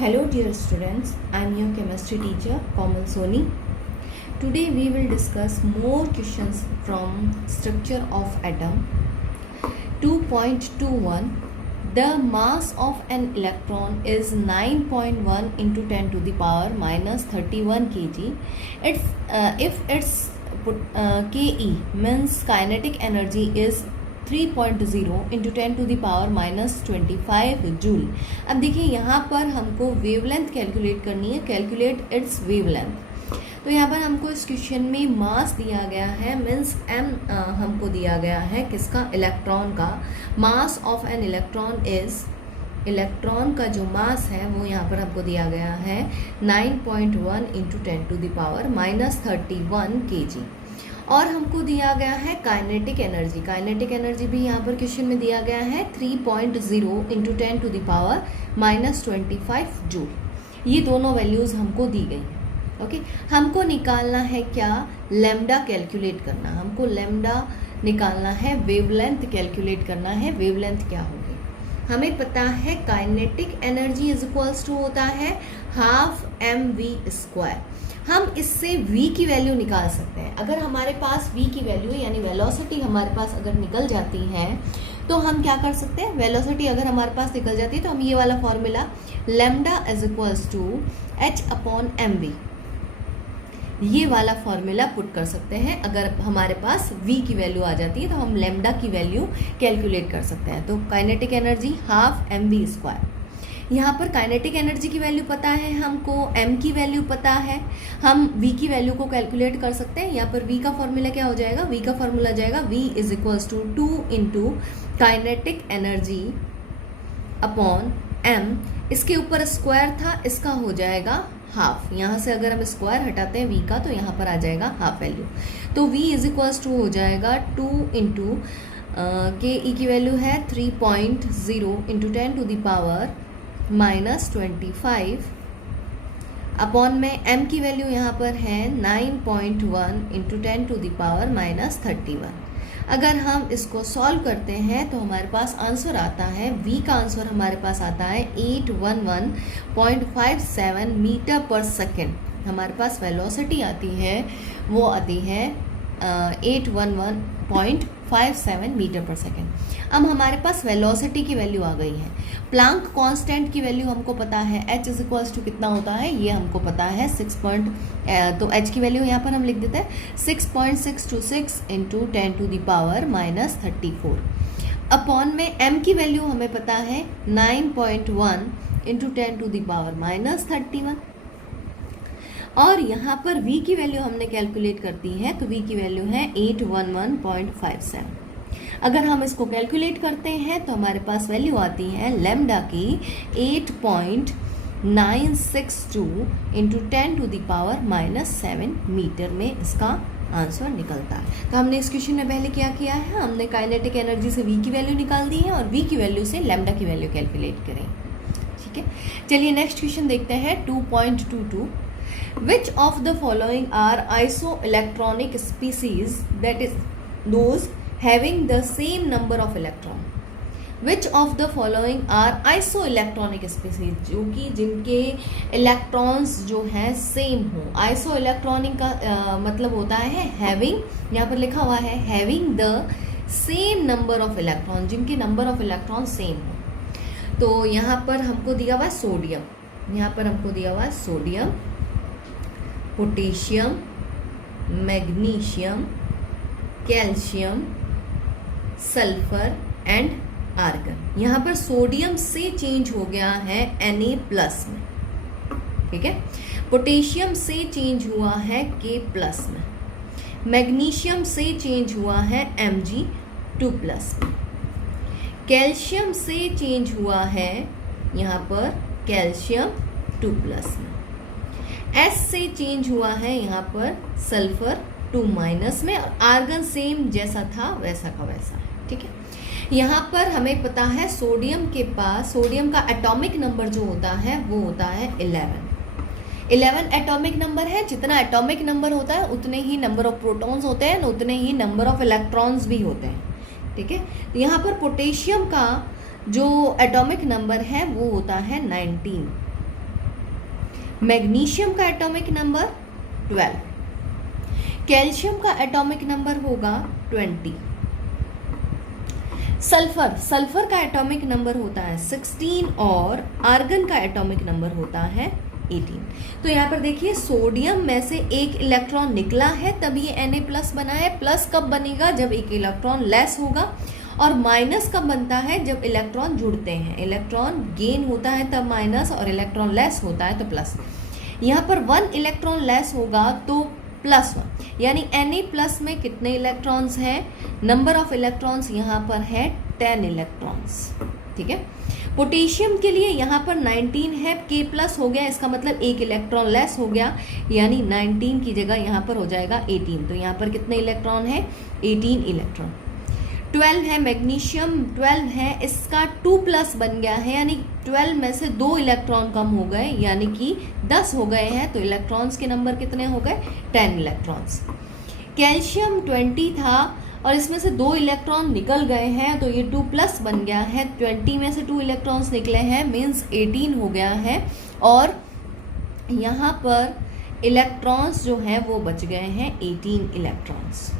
Hello dear students, I am your chemistry teacher Komal Soni. Today we will discuss more questions from structure of atom. 2.21 The mass of an electron is 9.1 into 10 to the power minus 31 kg. If its Ke means kinetic energy is 3.0 into 10 to the power minus 25 joule. अब देखिए यहाँ पर हमको wavelength calculate करनी है, calculate its wavelength. तो यहाँ पर हमको इस क्वेश्चन में मास दिया गया है, मीन्स m हमको दिया गया है किसका, इलेक्ट्रॉन का. Mass of an electron is, electron का जो मास है वो यहाँ पर हमको दिया गया है 9.1 into 10 to the power minus 31 kg. और हमको दिया गया है काइनेटिक एनर्जी. काइनेटिक एनर्जी भी यहाँ पर क्वेश्चन में दिया गया है 3.0 into 10 to the power minus 25 joule. ये दोनों वैल्यूज़ हमको दी गई हैं. ओके, हमको निकालना है क्या, लैम्डा कैलकुलेट करना. हमको लैम्डा निकालना है, वेवलेंथ कैलकुलेट करना है. वेवलेंथ क्या होगी, हमें पता है kinetic energy is equals to होता है हाफ mv². हम इससे v की वैल्यू निकाल सकते हैं. अगर हमारे पास v की वैल्यू यानी वेलोसिटी हमारे पास अगर निकल जाती है तो हम क्या कर सकते हैं, वेलोसिटी अगर हमारे पास निकल जाती है तो हम ये वाला formula lambda is equals to h/mv, ये वाला फॉर्मूला पुट कर सकते हैं. अगर हमारे पास v की वैल्यू आ जाती है तो हम लैम्डा की वैल्यू कैलकुलेट कर सकते हैं. तो काइनेटिक एनर्जी हाफ mv². यहाँ पर काइनेटिक एनर्जी की वैल्यू पता है हमको, m की वैल्यू पता है, हम v की वैल्यू को कैलकुलेट कर सकते हैं. यहाँ पर v का फॉर्मूला क्या हो जाएगा, v का फॉर्मूला जाएगा v is equals to 2 into kinetic energy upon m. इसके ऊपर स्क्वायर था, इसका हो जाएगा हाफ. यहाँ से अगर हम स्क्वायर हटाते हैं v का तो यहाँ पर आ जाएगा हाफ वैल्यू. तो v इज इक्वल्स टू हो जाएगा 2 इंटू के ई की वैल्यू है 3.0 into 10 to the power minus 25 upon में m की वैल्यू यहाँ पर है 9.1 into 10 to the power minus 31. अगर हम इसको सॉल्व करते हैं तो हमारे पास आंसर आता है, v का आंसर हमारे पास आता है 811.57 मीटर पर सेकेंड. हमारे पास वेलोसिटी आती है, वो आती है 811.57 मीटर पर सेकेंड. अब हमारे पास वेलोसिटी की वैल्यू आ गई है. प्लांक कांस्टेंट की वैल्यू हमको पता है, h इज इक्वल्स टू कितना होता है ये हमको पता है 6. तो h की वैल्यू यहाँ पर हम लिख देते हैं 6.626 into 10 to the power minus 34 upon में m की वैल्यू हमें पता है 9.1 into 10 to the power minus 31. और यहाँ पर v की वैल्यू हमने कैलकुलेट करती है तो v की वैल्यू है 811.57. अगर हम इसको कैलकुलेट करते हैं तो हमारे पास वैल्यू आती है लैम्डा की 8.962 into 10 to the power minus 7 metre में इसका आंसर निकलता है. तो हमने इस क्वेश्चन में पहले क्या किया है, हमने काइनेटिक एनर्जी से v की वैल्यू निकाल दी है और v की वैल्यू से लैम्डा की वैल्यू कैलकुलेट करें. ठीक है, चलिए नेक्स्ट क्वेश्चन देखते हैं. 2.22 Which of the following are isoelectronic species, that is those having the same number of electron? Which of the following are isoelectronic species, जो कि जिनके इलेक्ट्रॉन्स जो हैं सेम हो. आइसोइलेक्ट्रॉनिक का मतलब होता है हैविंग, यहाँ पर लिखा हुआ है having the same number of electron, जिनके नंबर ऑफ इलेक्ट्रॉन सेम हो. तो यहाँ पर हमको दिया हुआ है सोडियम, यहाँ पर हमको दिया हुआ है sodium, potassium, magnesium, calcium, sulphur and argon. यहाँ पर सोडियम से चेंज हो गया है Na+ में. ठीक है, पोटेशियम से चेंज हुआ है K+ में, मैग्नीशियम से चेंज हुआ है Mg2+ में, कैल्शियम से चेंज हुआ है यहाँ पर कैल्शियम 2+ में, S से चेंज हुआ है यहाँ पर सल्फर 2- में, और आर्गन सेम जैसा था वैसा का वैसा है. ठीक है, यहाँ पर हमें पता है सोडियम के पास, सोडियम का एटॉमिक नंबर जो होता है वो होता है 11 एटॉमिक नंबर है. जितना एटॉमिक नंबर होता है उतने ही नंबर ऑफ प्रोटॉन्स होते हैं, उतने ही नंबर ऑफ इलेक्ट्रॉन्स भी होते हैं. ठीक है, तो यहाँ पर पोटेशियम का जो एटॉमिक नंबर है वो होता है 19. मैग्नीशियम का एटॉमिक नंबर 12, कैल्शियम का एटॉमिक नंबर होगा 20, सल्फर का एटॉमिक नंबर होता है 16 और आर्गन का एटॉमिक नंबर होता है 18। तो यहाँ पर देखिए सोडियम में से एक इलेक्ट्रॉन निकला है तब ये Na+ बना है। प्लस कब बनेगा? जब एक इलेक्ट्रॉन लेस होगा। और माइनस कब बनता है? जब इलेक्ट्रॉन जुड़ते हैं। इलेक्ट्रॉन गेन होता है तब माइनस, और इलेक्ट्रॉन लेस होता है तो प्लस। यहाँ पर 1 इलेक्ट्रॉन लेस होगा तो +1, यानी Na+ में कितने इलेक्ट्रॉन्स हैं? नंबर ऑफ इलेक्ट्रॉन्स यहाँ पर है 10 इलेक्ट्रॉन्स। ठीक है। पोटेशियम के लिए यहाँ पर 19 है, K+ हो गया, इसका मतलब एक इलेक्ट्रॉन लेस हो गया, यानी 19 की जगह यहाँ पर हो जाएगा 18। तो यहाँ पर कितने इलेक्ट्रॉन है? 18 इलेक्ट्रॉन। 12 है मैग्नीशियम, 12 है, इसका 2+ बन गया है, यानी 12 में से 2 इलेक्ट्रॉन कम हो गए, यानी कि 10 हो गए हैं। तो इलेक्ट्रॉन्स के नंबर कितने हो गए? 10 इलेक्ट्रॉन्स। कैल्शियम 20 था और इसमें से 2 इलेक्ट्रॉन निकल गए हैं, तो ये 2+ बन गया है। 20 में से 2 इलेक्ट्रॉन्स निकले हैं, मीन्स 18 हो गया है। और यहाँ पर इलेक्ट्रॉन्स जो हैं वो बच गए हैं 18 इलेक्ट्रॉन्स।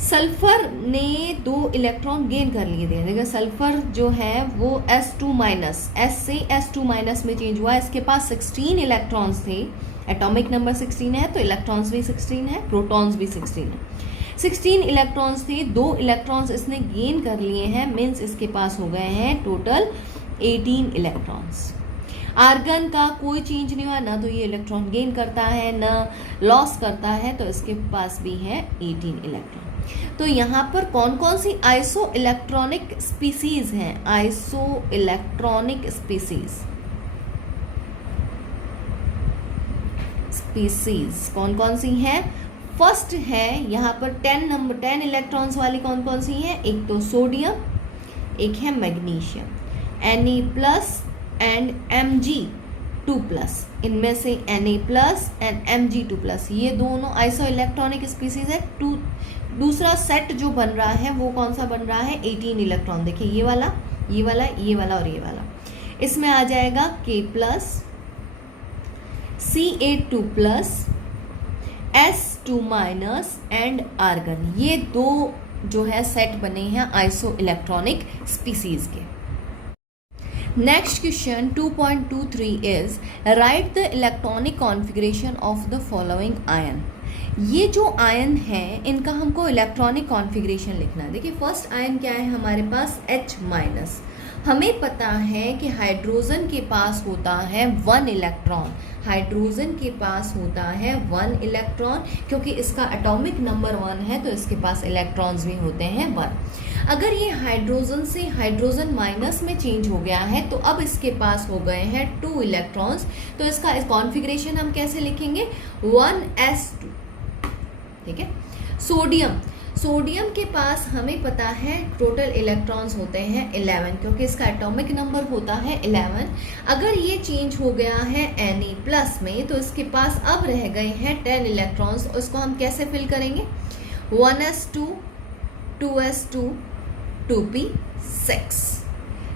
सल्फर ने 2 इलेक्ट्रॉन गेन कर लिए थे। देखिए सल्फर जो है वो S2-, S से S2- में चेंज हुआ। इसके पास 16 इलेक्ट्रॉन्स थे, एटॉमिक नंबर 16 है तो इलेक्ट्रॉन्स भी 16 है, प्रोटॉन्स भी 16 है। 16 इलेक्ट्रॉन्स थे, 2 इलेक्ट्रॉन्स इसने गेन कर लिए हैं, मीन्स इसके पास हो गए हैं टोटल 18 इलेक्ट्रॉन्स। आर्गन का कोई चेंज नहीं हुआ, ना तो ये इलेक्ट्रॉन गेन करता है ना लॉस करता है, तो इसके पास भी है 18 इलेक्ट्रॉन। तो यहाँ पर कौन कौन सी आइसो इलेक्ट्रॉनिक स्पीसीज हैं? आइसो इलेक्ट्रॉनिक स्पीसीज कौन कौन सी हैं? फर्स्ट है यहाँ पर 10 इलेक्ट्रॉन्स वाली कौन कौन सी हैं? एक तो सोडियम, एक है मैग्नीशियम, Na+ एंड Mg2+। इनमें से Na+ एंड Mg2+, ये दोनों आइसो इलेक्ट्रॉनिक स्पीसीज है। दूसरा सेट जो बन रहा है वो कौन सा बन रहा है? 18 इलेक्ट्रॉन। देखिए ये वाला, ये वाला, ये वाला और ये वाला। इसमें आ जाएगा K+, Ca2+, S2- and argon. ये 2 जो है सेट बने हैं आइसो इलेक्ट्रॉनिक स्पीसीज के। Next question 2.23 is right the electronic configuration of the following ion. ये जो आयन है इनका हमको इलेक्ट्रॉनिक कॉन्फ़िगरेशन लिखना है। देखिए फर्स्ट आयन क्या है हमारे पास? H-। हमें पता है कि हाइड्रोजन के पास होता है 1 इलेक्ट्रॉन। हाइड्रोजन के पास होता है 1 इलेक्ट्रॉन, क्योंकि इसका एटॉमिक नंबर 1 है तो इसके पास इलेक्ट्रॉन्स भी होते हैं 1। अगर ये हाइड्रोजन से हाइड्रोजन- में चेंज हो गया है तो अब इसके पास हो गए हैं 2 इलेक्ट्रॉन्स। तो इसका कॉन्फ़िगरेशन हम कैसे लिखेंगे? 1s2। ठीक है। सोडियम के पास हमें पता है टोटल इलेक्ट्रॉन्स होते हैं 11, क्योंकि इसका एटॉमिक नंबर होता है 11। अगर ये चेंज हो गया है Na+ में तो इसके पास अब रह गए हैं 10 इलेक्ट्रॉन्स। और इसको हम कैसे फिल करेंगे? 1s2, 2s2, 2p6।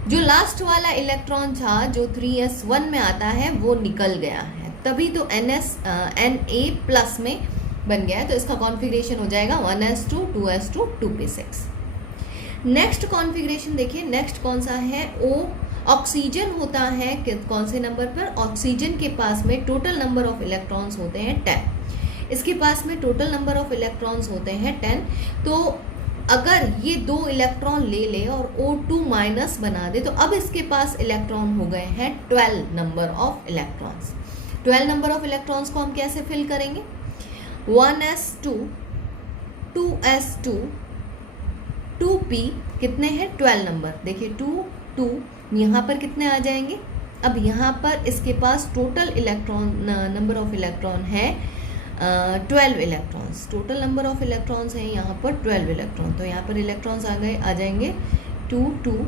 जो लास्ट वाला इलेक्ट्रॉन था जो 3s1 में आता है वो निकल गया है, तभी तो Na+ में बन गया है। तो इसका कॉन्फ़िगरेशन हो जाएगा 1s2, 2s2, 2p6। Next configuration देखिए, नेक्स्ट कौन सा है? O। ऑक्सीजन होता है कौन से नंबर पर? ऑक्सीजन के पास में टोटल नंबर ऑफ इलेक्ट्रॉन्स होते हैं 10। इसके पास में टोटल नंबर ऑफ इलेक्ट्रॉन्स होते हैं 10। तो अगर ये 2 इलेक्ट्रॉन ले और O2- बना दे तो अब इसके पास इलेक्ट्रॉन हो गए हैं 12 number of electrons. 12 number of electrons को हम कैसे फिल करेंगे? 1s2, 2s2, 2p कितने हैं? 12 नंबर। देखिए 2 यहाँ पर कितने आ जाएंगे? अब यहाँ पर इसके पास total electron number of electron है 12 electrons. Total number of electrons हैं यहाँ पर 12 इलेक्ट्रॉन। तो यहाँ पर इलेक्ट्रॉन्स आ जाएंगे 2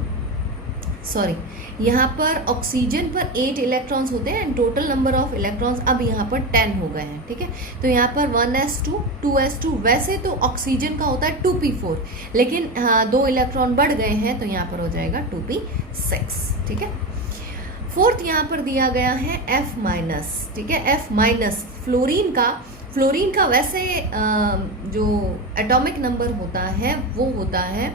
यहाँ पर ऑक्सीजन पर 8 इलेक्ट्रॉन्स होते हैं and total number of electrons अब यहाँ पर 10 हो गए हैं। ठीक है। तो यहाँ पर 1s2, 2s2, वैसे तो ऑक्सीजन का होता है 2p4, लेकिन 2 इलेक्ट्रॉन बढ़ गए हैं तो यहाँ पर हो जाएगा 2p6। ठीक है। फोर्थ यहाँ पर दिया गया है F माइनस, ठीक है, F माइनस फ्लोरीन का वैसे जो एटॉमिक नंबर होता है वो होता है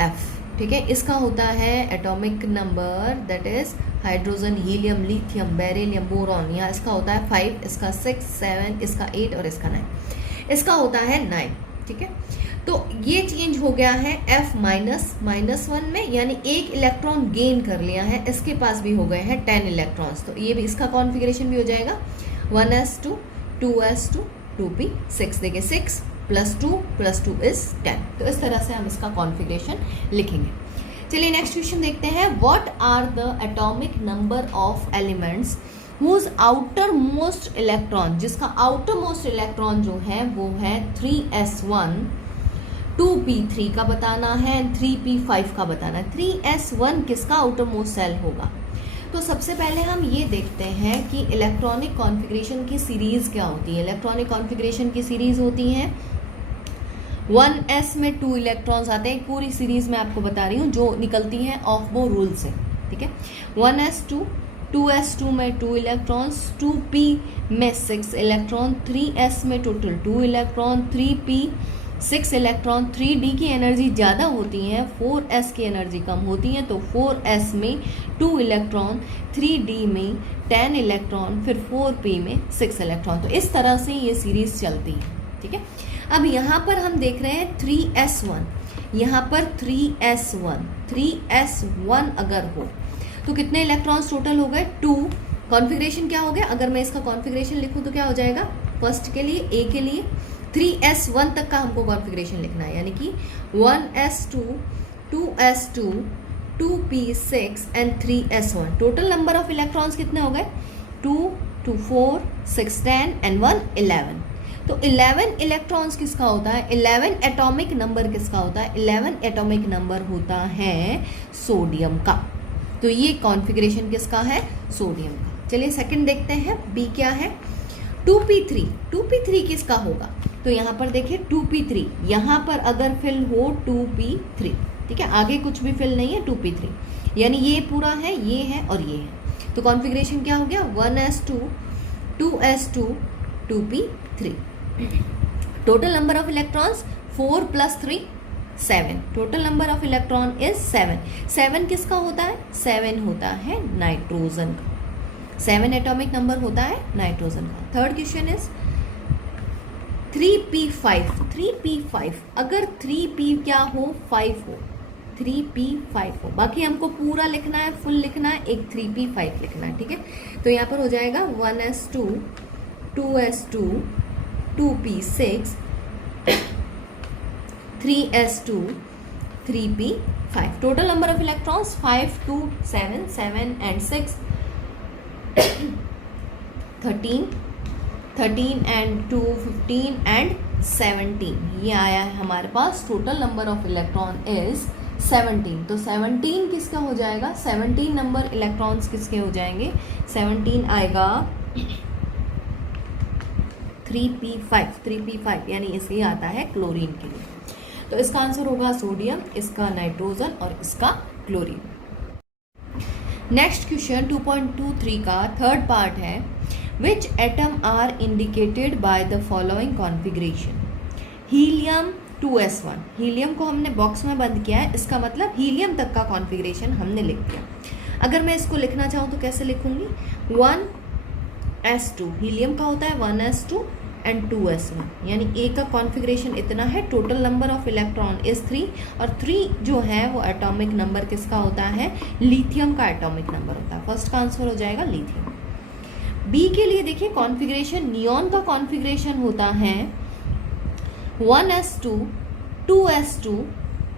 F, ठीक है, इसका होता है atomic number that is hydrogen, helium, lithium, beryllium, boron, यहाँ इसका होता है 5, इसका 6, 7, इसका 8 और इसका 9, इसका होता है 9, ठीक है। तो ये चेंज हो गया है F -1 में, यानी एक इलेक्ट्रॉन गेन कर लिया है, इसके पास भी हो गए हैं 10 इलेक्ट्रॉन्स, तो ये भी इसका कॉन्फ़िगरेशन भी हो जाएगा 1s2 2s2 2p6, देखिए 6 + 2 + 2 इज 10। तो इस तरह से हम इसका कॉन्फ़िगरेशन लिखेंगे। चलिए नेक्स्ट क्वेश्चन देखते हैं। What are the atomic number of elements whose outer most electron, जिसका आउटर मोस्ट इलेक्ट्रॉन जो है वो है 3s1, 2p3 का बताना है, 3p5 का बताना है। 3s1 किसका आउटर मोस्ट सेल होगा? तो सबसे पहले हम ये देखते हैं कि इलेक्ट्रॉनिक कॉन्फ़िगरेशन की सीरीज़ क्या होती है। इलेक्ट्रॉनिक कॉन्फ़िगरेशन की सीरीज़ होती है 1s में 2 इलेक्ट्रॉन्स आते हैं, पूरी सीरीज़ में आपको बता रही हूँ जो निकलती हैं ऑफ बो रूल से, ठीक है। 1s2, 2s2 में 2 इलेक्ट्रॉन्स, 2p में 6 इलेक्ट्रॉन, 3s में total 2 electron, 3p 6 electron, 3d की एनर्जी ज़्यादा होती है, 4s की एनर्जी कम होती है, तो 4s में 2 इलेक्ट्रॉन, 3d में 10 इलेक्ट्रॉन, फिर 4p में 6 इलेक्ट्रॉन। तो इस तरह से ये सीरीज़ चलती है, ठीक है। अब यहाँ पर हम देख रहे हैं 3s1, यहाँ पर 3s1 अगर हो तो कितने इलेक्ट्रॉन्स टोटल हो गए? 2। कॉन्फ़िगरेशन क्या हो गया? अगर मैं इसका कॉन्फ़िगरेशन लिखूँ तो क्या हो जाएगा? फर्स्ट के लिए A के लिए 3s1 तक का हमको कॉन्फ़िगरेशन लिखना है, यानी कि 1s2 2s2 2p6 and 3s1। Total number of electrons कितने हो गए? 2 2 4 6 10 एंड 1 11। तो 11 इलेक्ट्रॉन्स किसका होता है? 11 एटॉमिक नंबर किसका होता है? 11 एटॉमिक नंबर होता है सोडियम का। तो ये कॉन्फ़िगरेशन किसका है? सोडियम का। चलिए सेकंड देखते हैं, बी क्या है? 2p3। 2p3 किसका होगा? तो यहाँ पर देखिए 2p3, यहाँ पर अगर फिल हो 2p3, ठीक है, आगे कुछ भी फिल नहीं है, 2p3, यानी ये पूरा है, ये है और ये है। तो कॉन्फ़िगरेशन क्या हो गया? 1s2 2s2 2p3। Total number of electrons 4 + 3 7। Total number of electron is 7। 7 किसका होता है? 7 होता है नाइट्रोजन का। 7 एटॉमिक नंबर होता है नाइट्रोजन का। Third question is 3p5। 3p5 अगर 3p क्या हो? 5 हो, 3p5 हो, बाकी हमको पूरा लिखना है, फुल लिखना है, एक 3p5 लिखना है, ठीक है। तो यहाँ पर हो जाएगा 1s2 2s2 2p6 3s2 3p5। Total number of electrons 5 2 7 7 and 6 13 and 2 15 and 17। ये आया है हमारे पास। Total number of electron is 17। तो 17 किसका हो जाएगा? 17 नंबर इलेक्ट्रॉन्स किसके हो जाएंगे? 17 आएगा 3p5 यानी इसलिए आता है क्लोरीन के लिए। तो इसका आंसर होगा सोडियम, इसका नाइट्रोजन और इसका क्लोरीन। नेक्स्ट क्वेश्चन 2.23 का थर्ड पार्ट है, which atom are indicated by the following configuration? Helium 2s1। Helium को हमने बॉक्स में बंद किया है, इसका मतलब हीलियम तक का कॉन्फ़िगरेशन हमने लिख दिया। अगर मैं इसको लिखना चाहूँ तो कैसे लिखूंगी? 1s2, हीलियम का होता है 1s2 एंड 2s1, यानी ए का कॉन्फ़िगरेशन इतना है। Total number of electron is 3 और 3 जो है वो एटॉमिक नंबर किसका होता है? लिथियम का एटॉमिक नंबर होता है। फर्स्ट का आंसर हो जाएगा लिथियम। बी के लिए देखिए कॉन्फ़िगरेशन, नियॉन का कॉन्फ़िगरेशन होता है 1s2 2s2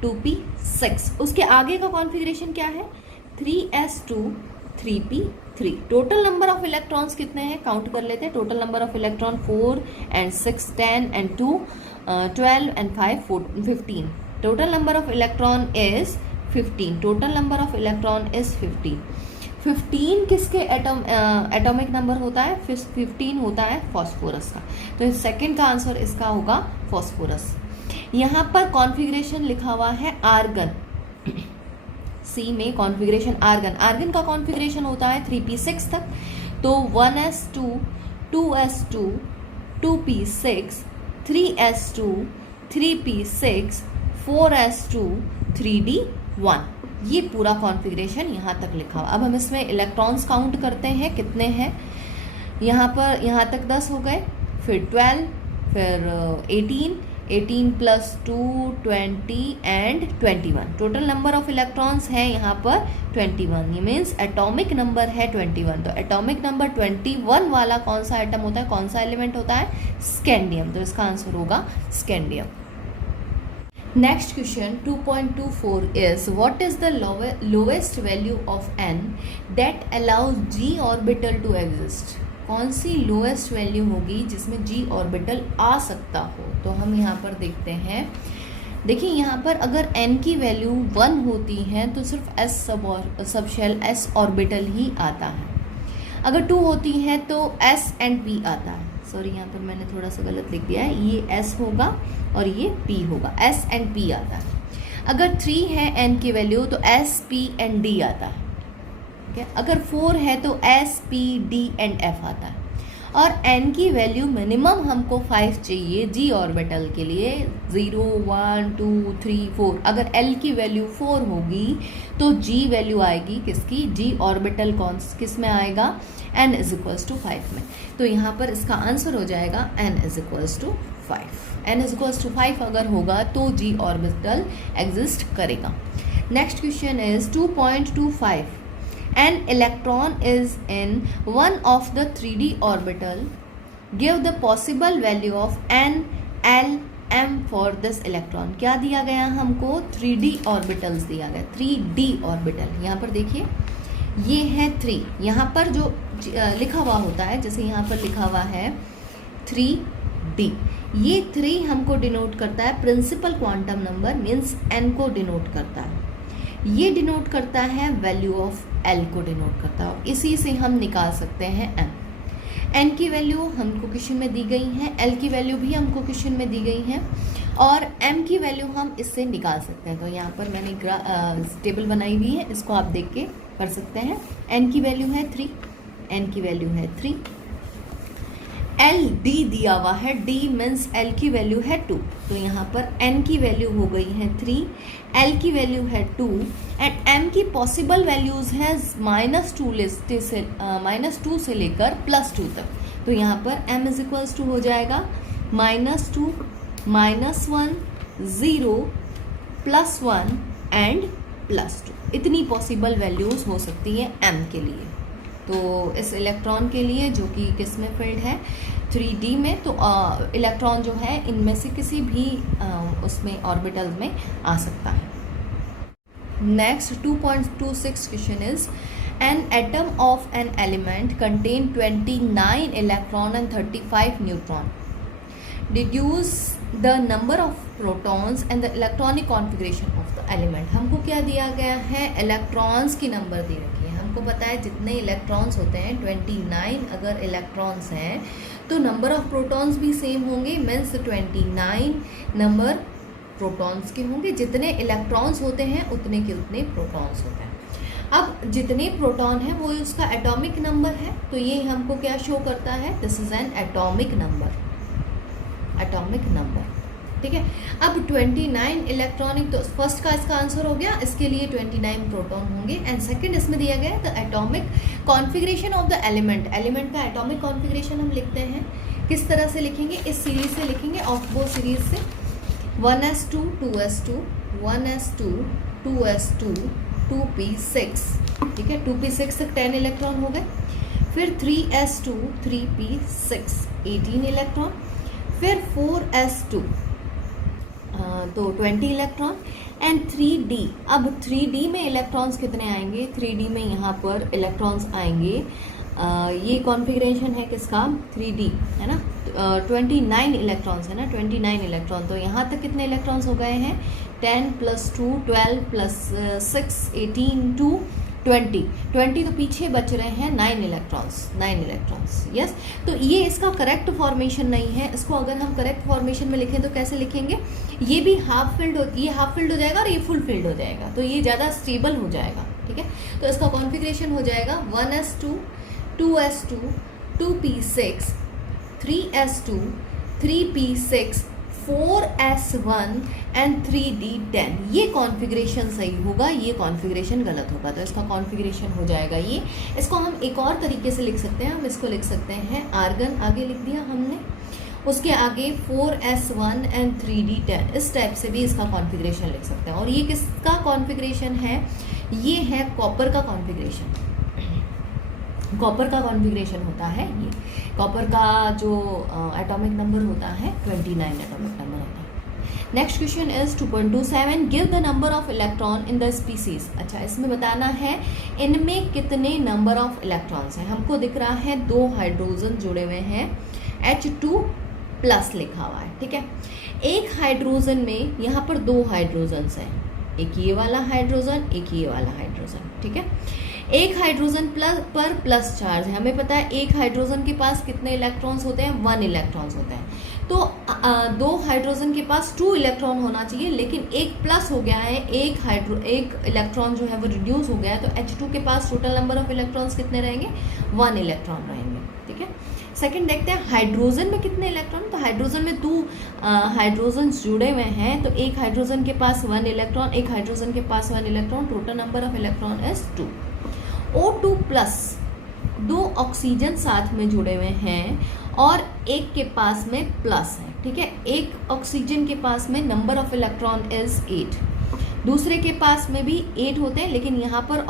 2p6। उसके आगे का कॉन्फ़िगरेशन क्या है? 3s2 3p3। Total number of electrons कितने हैं? काउंट कर लेते हैं। Total number of electron 4 and 6 10 and 2 12 and 5 15। Total number of electron is 15। Total number of electron is 15। 15 किसके एटॉमिक नंबर होता है? 15 होता है फॉस्फोरस का। तो सेकंड का आंसर इसका होगा फॉस्फोरस। यहाँ पर कॉन्फ़िगरेशन लिखा हुआ है आर्गन, सी में कॉन्फ़िगरेशन आर्गन, आर्गन का कॉन्फ़िगरेशन होता है 3p6 तक, तो 1s2 2s2 2p6 3s2 3p6 4s2 3d1, ये पूरा कॉन्फ़िगरेशन यहाँ तक लिखा हुआ। अब हम इसमें इलेक्ट्रॉन्स काउंट करते हैं कितने हैं। यहाँ पर यहाँ तक 10 हो गए, फिर 12, फिर 18 plus 2 20 and 21। Total number of electrons है यहाँ पर 21, ये मीन्स एटॉमिक नंबर है 21। तो एटॉमिक नंबर 21 वाला कौन सा एटम होता है, कौन सा एलिमेंट होता है, स्कैंडियम। तो इसका आंसर होगा scandium. Next question 2.24 is what is the lowest value of n that allows g orbital to exist. कौन सी लोएस्ट वैल्यू होगी जिसमें g ऑर्बिटल आ सकता हो। तो हम यहाँ पर देखते हैं, देखिए यहाँ पर अगर n की वैल्यू 1 होती है तो सिर्फ s सब शेल s ऑर्बिटल ही आता है। अगर 2 होती है तो s एंड p आता है। सॉरी, यहाँ पर मैंने थोड़ा सा गलत लिख दिया है, ये s होगा और ये p होगा, s एंड p आता है। अगर 3 है n की वैल्यू तो s p एंड d आता है। अगर 4 है तो S, P, D and F आता है। और n की वैल्यू मिनिमम हमको 5 चाहिए g ऑर्बिटल के लिए, 0 1 2 3 4। अगर L की वैल्यू 4 होगी तो g वैल्यू आएगी किसकी, g ऑर्बिटल कौन किस में आएगा, n इज इक्वल्स टू 5 में। तो यहाँ पर इसका आंसर हो जाएगा n is equals to 5। n is equals to 5 अगर होगा तो g ऑर्बिटल एग्जिस्ट करेगा। Next question is 2.25 an electron is in one of the 3d orbital, give the possible value of n, l, m for this electron। क्या दिया गया हमको, 3d orbitals दिया गया, 3d ऑर्बिटल। यहाँ पर देखिए ये है 3, यहाँ पर जो लिखा हुआ होता है, जैसे यहाँ पर लिखा हुआ है 3d, ये 3 हमको डिनोट करता है principal quantum number, means n को डिनोट करता है। ये डिनोट करता है वैल्यू ऑफ L को डिनोट करता है, और इसी से हम निकाल सकते हैं M। N की वैल्यू हमको क्वेश्चन में दी गई है, L की वैल्यू भी हमको क्वेश्चन में दी गई है, और M की वैल्यू हम इससे निकाल सकते हैं। तो यहाँ पर मैंने टेबल बनाई हुई है, इसको आप देख के कर सकते हैं। N की वैल्यू है 3, N की वैल्यू है 3, L D दिया हुआ है, D मीन्स L की वैल्यू है 2, तो यहाँ पर N की वैल्यू हो गई है 3, L की वैल्यू है 2 एंड M की पॉसिबल वैल्यूज़ हैं -2 से लेकर +2 तक। तो यहाँ पर M इज इक्वल्स टू हो जाएगा -2 -1 0 +1 एंड +2। इतनी पॉसिबल वैल्यूज़ हो सकती है M के लिए। तो इस इलेक्ट्रॉन के लिए जो कि किस में फील्ड है 3D में, तो इलेक्ट्रॉन जो है इनमें से किसी भी उसमें ऑर्बिटल में आ सकता है। Next 2.26 question is an atom of an element contain 29 electron and 35 neutron, deduce the number of protons and the electronic configuration of the element. हमको क्या दिया गया है, इलेक्ट्रॉन्स की नंबर दी रखी है। हमको पता है जितने इलेक्ट्रॉन्स होते हैं 29 अगर इलेक्ट्रॉन्स हैं तो नंबर ऑफ प्रोटॉन्स भी सेम होंगे, मीन्स 29 नंबर प्रोटॉन्स के होंगे। जितने इलेक्ट्रॉन्स होते हैं उतने के उतने प्रोटॉन्स होते हैं। अब जितने प्रोटॉन है वो उसका एटॉमिक नंबर है, तो ये हमको क्या शो करता है, this is an atomic number, atomic number. ठीक है, अब 29 इलेक्ट्रॉनिक, तो फर्स्ट का इसका आंसर हो गया, इसके लिए 29 प्रोटॉन होंगे। एंड सेकंड इसमें दिया गया है the atomic configuration of the element. Element का एटॉमिक कॉन्फ़िगरेशन हम लिखते हैं, किस तरह से लिखेंगे, इस सीरीज से लिखेंगे, ऑफ वो सीरीज से 1s2 2s2 1s2 2s2 2p6। ठीक है, 2p6 तक 10 इलेक्ट्रॉन हो गए, फिर 3s2 3p6 18 इलेक्ट्रॉन, फिर 4s2 तो 20 इलेक्ट्रॉन एंड 3d। अब 3d में इलेक्ट्रॉन्स कितने आएंगे, 3d में यहाँ पर इलेक्ट्रॉन्स आएंगे, ये कॉन्फ़िगरेशन है किसका, 3d है ना, 29 इलेक्ट्रॉन्स है ना, 29 इलेक्ट्रॉन। तो यहाँ तक कितने इलेक्ट्रॉन्स हो गए हैं, 10 + 2 12 + 6 18 2 20 तो पीछे बच रहे हैं 9 इलेक्ट्रॉन्स यस। तो ये इसका करेक्ट फॉर्मेशन नहीं है, इसको अगर हम करेक्ट फॉर्मेशन में लिखें तो कैसे लिखेंगे, ये भी हाफ फिल्ड हो जाएगा और ये फुल फिल्ड हो जाएगा, तो ये ज़्यादा स्टेबल हो जाएगा, ठीक है। तो इसका कॉन्फ़िगरेशन हो जाएगा 1s2 2s2 2p6 3s2 3p6 4s1 and 3d10। ये कॉन्फ़िगरेशन सही होगा, ये कॉन्फ़िगरेशन गलत होगा, तो इसका कॉन्फ़िगरेशन हो जाएगा ये। इसको हम एक और तरीके से लिख सकते हैं, हम इसको लिख सकते हैं आर्गन आगे लिख दिया हमने, उसके आगे 4s1 एंड 3d10, इस टाइप से भी इसका कॉन्फ़िगरेशन लिख सकते हैं। और ये किसका कॉन्फ़िगरेशन है, ये है कॉपर का कॉन्फ़िगरेशन, कॉपर का कॉन्फ़िगरेशन होता है ये। कॉपर का जो एटॉमिक नंबर होता है 29 एटॉमिक नंबर होता है। Next question is 2.27 give the number of electron in the species. अच्छा, इसमें बताना है इनमें कितने नंबर ऑफ इलेक्ट्रॉन्स हैं। हमको दिख रहा है 2 हाइड्रोजन जुड़े हुए हैं, H2+ लिखा हुआ है, ठीक है। एक हाइड्रोजन में यहाँ पर 2 हाइड्रोजन्स हैं, एक ये वाला हाइड्रोजन, एक ये वाला हाइड्रोजन, ठीक है। एक हाइड्रोजन पर प्लस चार्ज है, हमें पता है एक हाइड्रोजन के पास कितने इलेक्ट्रॉन्स होते हैं, 1 इलेक्ट्रॉन्स होते हैं। तो 2 हाइड्रोजन के पास 2 इलेक्ट्रॉन होना चाहिए, लेकिन एक प्लस हो गया है, एक इलेक्ट्रॉन जो है वो रिड्यूस हो गया है, तो H2 के पास टोटल नंबर ऑफ इलेक्ट्रॉन्स कितने रहेंगे, 1 इलेक्ट्रॉन रहेंगे, ठीक है। सेकंड देखते हैं हाइड्रोजन में कितने इलेक्ट्रॉन, तो हाइड्रोजन में 2 हाइड्रोजन जुड़े हुए हैं, तो एक हाइड्रोजन के पास 1 इलेक्ट्रॉन, एक हाइड्रोजन के पास 1 electron, total number of electron is 2। O2+, 2 oxygen साथ में जुड़े हुए हैं और एक के पास में प्लस है, ठीक है। एक ऑक्सीजन के पास में नंबर ऑफ इलेक्ट्रॉन इज 8, दूसरे के पास में भी 8 होते हैं, लेकिन यहाँ पर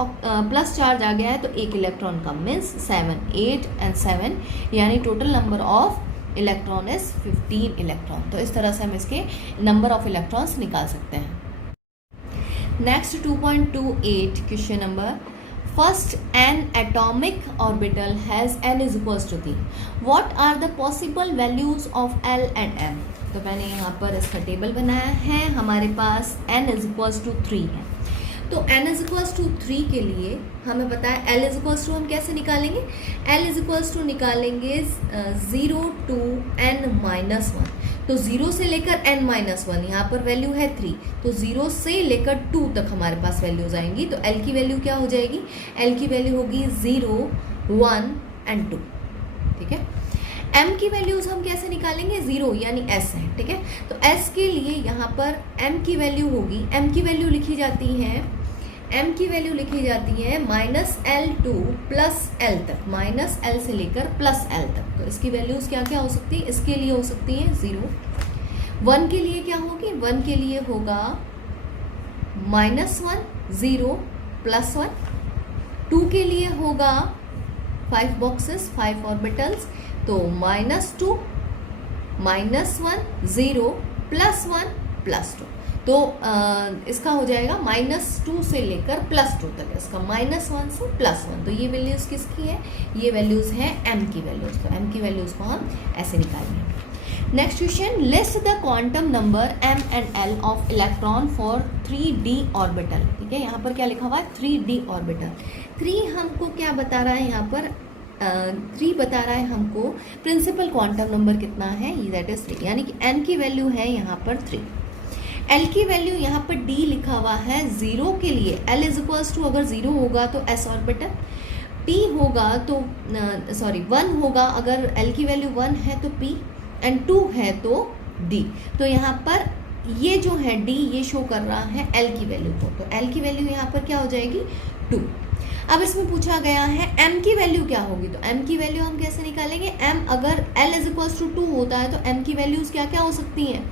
प्लस चार्ज आ गया है तो एक इलेक्ट्रॉन कम, मीन्स 7, 8 एंड 7, यानी total number of electron is 15 electron. तो इस तरह से हम इसके नंबर ऑफ इलेक्ट्रॉन्स निकाल सकते हैं। Next 2.28 question number, first an atomic orbital has n is equals to 3. What are the possible values of L and M? तो मैंने यहाँ पर इसका टेबल बनाया है, हमारे पास n is equals to 3 है। तो n is equals to 3 के लिए हमें पता है L is equals to हम कैसे निकालेंगे, L is equals to निकालेंगे 0 to n-1। तो 0 से लेकर n-1, यहाँ पर वैल्यू है 3, तो 0 से लेकर 2 तक हमारे पास वैल्यूज आएंगी। तो L की वैल्यू क्या हो जाएगी, L की वैल्यू होगी 0, 1 एंड 2, ठीक है। M की वैल्यूज हम कैसे निकालेंगे, 0 यानी S है, ठीक है। तो S के लिए यहाँ पर M की वैल्यू होगी, M की वैल्यू लिखी जाती है, M की वैल्यू लिखी जाती है -L2 प्लस L तक, -L से लेकर प्लस L तक। तो इसकी वैल्यूज क्या क्या हो सकती है, इसके लिए हो सकती है 0, 1 के लिए क्या होगी, 1 के लिए होगा -1 0 +1, 2 के लिए होगा 5 बॉक्सेस 5 ऑर्बिटल्स, तो -2 -1 0 +1 +2। तो इसका हो जाएगा -2 से लेकर +2 तक, इसका -1 से +1। तो ये वैल्यूज़ किसकी है, ये वैल्यूज़ हैं M की वैल्यूज़। तो M की वैल्यूज़ को हम ऐसे निकालेंगे। Next question, list the quantum number M and L of electron for 3d orbital. ठीक है, यहाँ पर क्या लिखा हुआ है, 3d ऑर्बिटल। 3 हमको क्या बता रहा है, यहाँ पर 3 बता रहा है हमको प्रिंसिपल क्वांटम नंबर कितना है, दैट इज 3, यानी कि N की वैल्यू है यहाँ पर 3। L की वैल्यू यहाँ पर D लिखा हुआ है 0 के लिए, L इज इक्वल्स टू अगर 0 होगा तो S ऑर्बिटल, P होगा तो 1 होगा, अगर L की वैल्यू 1 है तो P एंड 2 है तो D। तो यहाँ पर ये जो है D ये शो कर रहा है L की वैल्यू को, तो L की वैल्यू यहाँ पर क्या हो जाएगी 2। अब इसमें पूछा गया है M की वैल्यू क्या होगी, तो M की वैल्यू हम कैसे निकालेंगे, M अगर L इज इक्वल्स टू 2 होता है तो M की वैल्यूज़ क्या क्या हो सकती हैं,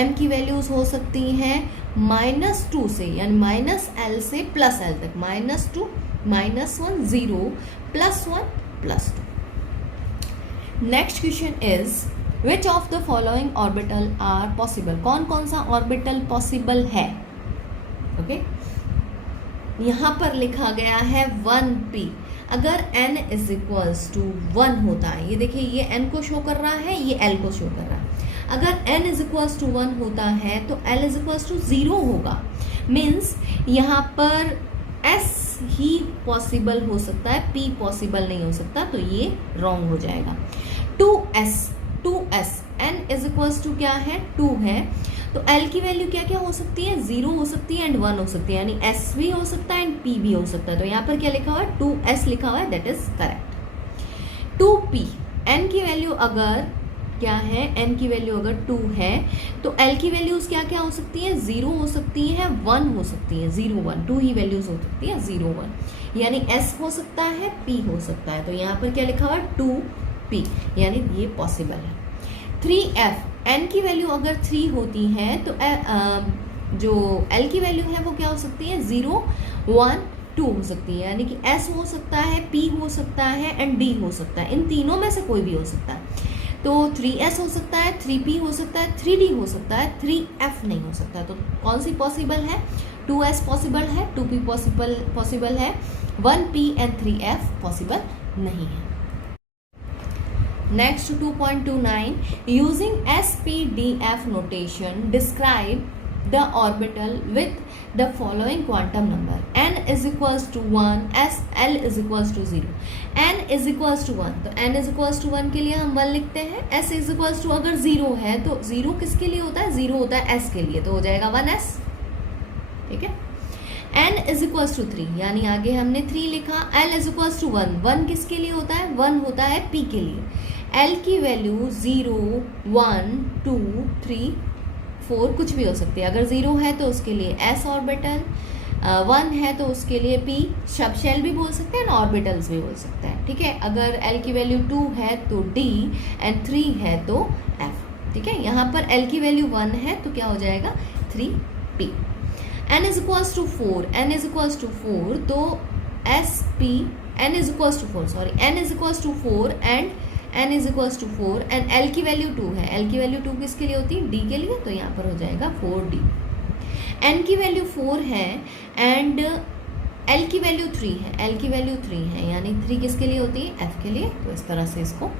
M की वैल्यूज़ हो सकती हैं -2 से, यानी -L से +L तक, -2 -1 0 +1 +2। Next question is which of the following orbital are possible, कौन कौन सा ऑर्बिटल पॉसिबल है। ओके, यहाँ पर लिखा गया है 1p, अगर n इज इक्वल्स टू 1 होता है, ये देखिए ये n को शो कर रहा है, ये L को शो कर रहा है, अगर n इज इक्वल्स टू 1 होता है तो L इज इक्वल्स टू 0 होगा। मीन्स यहाँ पर एस ही पॉसिबल हो सकता है, पी पॉसिबल नहीं हो सकता, तो ये रॉन्ग हो जाएगा। 2s n is equals to क्या है, 2 है, तो l की वैल्यू क्या क्या हो सकती है, 0 हो सकती है एंड 1 हो सकती है, यानी s भी हो सकता है एंड p भी हो सकता है। तो यहाँ पर क्या लिखा हुआ है, 2s लिखा हुआ है, that is correct. 2p n की वैल्यू अगर क्या है, n की वैल्यू अगर 2 है तो l की वैल्यूज क्या क्या हो सकती है, 0 हो सकती है, 1 हो सकती है, 0 1 2 ही वैल्यूज हो सकती है, 0 1, यानी s हो सकता है, p हो सकता है। तो यहाँ पर क्या लिखा हुआ है, 2p, यानी ये पॉसिबल है। 3f n की वैल्यू अगर 3 होती है तो जो l की वैल्यू है वो क्या हो सकती है, 0 1 2 हो सकती है, यानी कि s हो सकता है, p हो सकता है एंड d हो सकता है, इन तीनों में से कोई भी हो सकता है। तो 3s हो सकता है, 3p हो सकता है, 3d हो सकता है, 3f नहीं हो सकता। तो कौन सी पॉसिबल है, 2s पॉसिबल है, 2p पॉसिबल है, 1p एंड 3f पॉसिबल नहीं है। Next 2.29, using SPDF notation describe the orbital with the following quantum number, n is equals to 1, l is equals to 0, n is equals to 1, तो n is equals to 1 के लिए हम 1 लिखते हैं, s is equals to अगर 0 है तो 0 किसके लिए होता है, 0 होता है s के लिए, तो हो जाएगा 1s, ठीक है। n is equals to 3, यानी आगे हमने 3 लिखा, l is equals to 1, 1 किसके लिए होता है, 1 होता है p के लिए, l की वैल्यू 0 1 2 3 4 कुछ भी हो सकती है, अगर 0 है तो उसके लिए s ऑर्बिटल, 1 है तो उसके लिए p, सब शेल भी बोल सकते हैं और ऑर्बिटल्स भी बोल सकते हैं, ठीक है। अगर l की वैल्यू 2 है तो d एंड 3 है तो f, ठीक है। यहाँ पर l की वैल्यू 1 है तो क्या हो जाएगा, 3p। n is equals to 4, n is equals to 4, तो sp n is equals to 4, sorry n is equals to 4 and n is equals to 4 and l की वैल्यू 2 है, l की वैल्यू 2 किसके लिए होती है, d के लिए, तो यहाँ पर हो जाएगा 4d। n की वैल्यू 4 है एंड l की वैल्यू 3 है, l की वैल्यू 3 है, यानी 3 किसके लिए होती है, f के लिए, तो इस तरह से इसको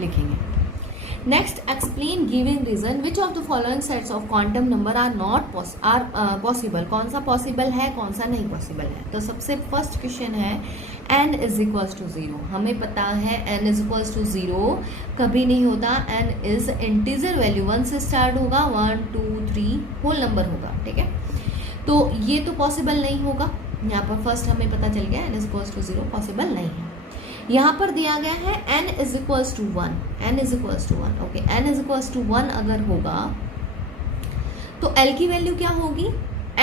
लिखेंगे। Next, explain giving reason which of the following sets of quantum number are not possible, कौन सा पॉसिबल है कौन सा नहीं पॉसिबल है। तो सबसे फर्स्ट क्वेश्चन है n इज इक्वल्स टू 0, हमें पता है n इज इक्वल्स टू 0 कभी नहीं होता, n इज इंटीजर वैल्यू, 1 से स्टार्ट होगा, 1 2 3 होल नंबर होगा, ठीक है। तो ये तो पॉसिबल नहीं होगा, यहाँ पर फर्स्ट हमें पता चल गया n is equals to 0 possible नहीं है। यहाँ पर दिया गया है n is equals to 1, n is equals to 1, okay, n is equals to 1 अगर होगा तो l की वैल्यू क्या होगी,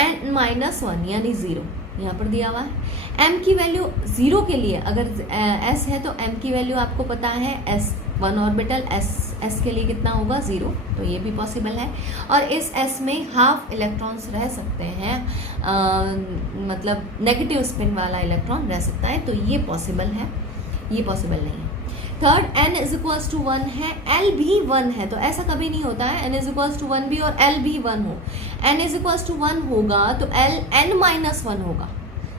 n माइनस 1 यानी 0, यहाँ पर दिया हुआ है। m की वैल्यू 0 के लिए अगर s है तो m की वैल्यू आपको पता है s 1 ऑर्बिटल, s के लिए कितना होगा 0, तो ये भी पॉसिबल है। और इस s में हाफ इलेक्ट्रॉन्स रह सकते हैं, मतलब नेगेटिव स्पिन वाला इलेक्ट्रॉन रह सकता है, तो ये पॉसिबल है, ये पॉसिबल नहीं है। Third, n is equals to 1 है, l भी 1 है, तो ऐसा कभी नहीं होता है n इज इक्वल्स टू 1 भी और l भी 1 हो, n इज इक्वल्स टू 1 होगा तो l n माइनस 1 होगा,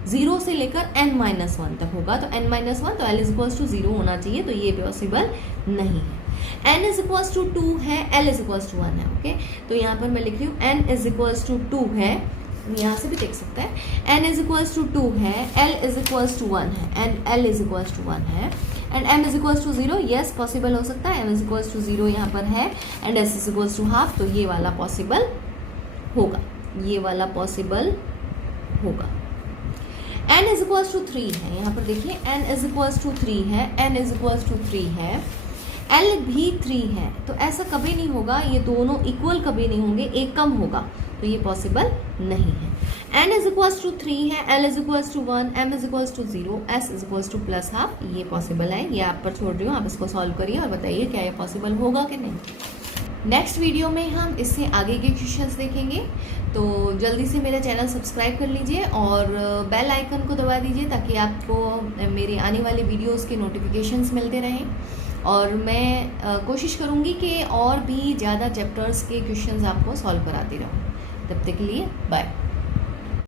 0 से लेकर n माइनस 1 तक होगा, तो n माइनस 1 तो l इज इक्वल्स टू 0 होना चाहिए, तो ये पॉसिबल नहीं है। n इज इक्वल्स टू 2 है, l इज इक्वल्स टू 1 है, ओके, तो यहाँ पर मैं लिख रही हूँ n इज इक्वल्स टू 2 है, यहाँ से भी देख सकते हैं n इज इक्वल्स टू 2 है, l इज इक्वल्स टू 1 है and l is equals to 1 है and m is equals to 0, yes possible हो सकता है, m इज इक्वल्स टू 0 यहाँ पर है and s is equals to half, तो ये वाला पॉसिबल होगा, ये वाला पॉसिबल होगा। n इज इक्वल्स टू 3 है, यहाँ पर देखिए n इज इक्वल्स टू 3 है, n इज इक्वल्स टू 3 है, l भी 3 है, तो ऐसा कभी नहीं होगा, ये दोनों इक्वल कभी नहीं होंगे, एक कम होगा, तो ये पॉसिबल नहीं है। n इज इक्वल्स टू 3 है, l is equals to 1, m is equals to 0, s is equals to plus half, ये पॉसिबल है, ये आप पर छोड़ रही हूँ, आप इसको सॉल्व करिए और बताइए क्या ये पॉसिबल होगा कि नहीं। नेक्स्ट वीडियो में हम इससे आगे के क्वेश्चंस देखेंगे, तो जल्दी से मेरा चैनल सब्सक्राइब कर लीजिए और बेल आइकन को दबा दीजिए ताकि आपको मेरे आने वाले वीडियोज़ के नोटिफिकेशंस मिलते रहें, और मैं कोशिश करूँगी कि और भी ज़्यादा चैप्टर्स के क्वेश्चंस आपको सॉल्व कराती रहूँ। तब तक के लिए बाय।